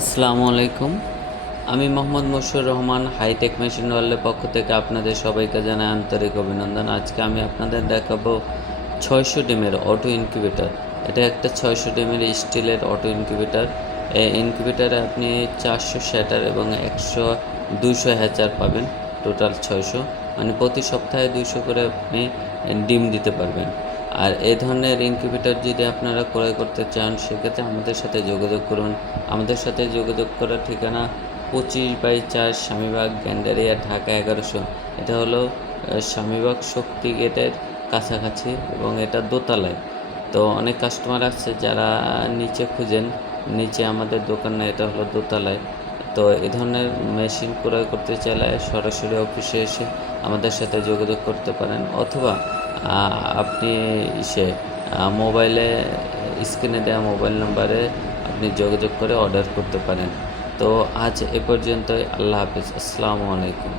আসসালামু আলাইকুম। আমি মোহাম্মদ মশিউর রহমান, হাইটেক মেশিন ওয়ার্ল্ডের পক্ষ থেকে আপনাদের সবাইকে জানাই আন্তরিক অভিনন্দন। আজকে আমি আপনাদের দেখাবো 600 ডিমের অটো ইনকিউবেটর। এটা একটা 600 ডিমের স্টিলের অটো ইনকিউবেটর। এই ইনকিউবেটরে আপনি 400 শ্যাটার এবং 200 হ্যাচার পাবেন। টোটাল 600, মানে প্রতি সপ্তাহে 200 করে আপনি ডিম দিতে পারবেন। আর এই ধরনের ইনকিউবেটর যদি আপনারা ক্রয় করতে চান, সেক্ষেত্রে আমাদের সাথে যোগাযোগ করুন। আমাদের সাথে যোগাযোগ করার ঠিকানা 25/4 স্বামীবাগ, গ্যান্ডারিয়া, ঢাকা 1100। এটা হলো স্বামীবাগ শক্তি গেটের কাছাকাছি এবং এটা দোতলায়। তো অনেক কাস্টমার আসছে যারা নিচে খুঁজেন, নিচে আমাদের দোকান না, এটা হলো দোতলায়। তো এই ধরনের মেশিন ক্রয় করতে চাইলে সরাসরি অফিসে এসে আমাদের সাথে যোগাযোগ করতে পারেন, অথবা আপনি মোবাইলে স্ক্রিনে দেওয়া মোবাইল নাম্বারে আপনি যোগাযোগ করে অর্ডার করতে পারেন। তো আজ এ পর্যন্তই। আল্লাহ হাফিজ। আসসালামু আলাইকুম।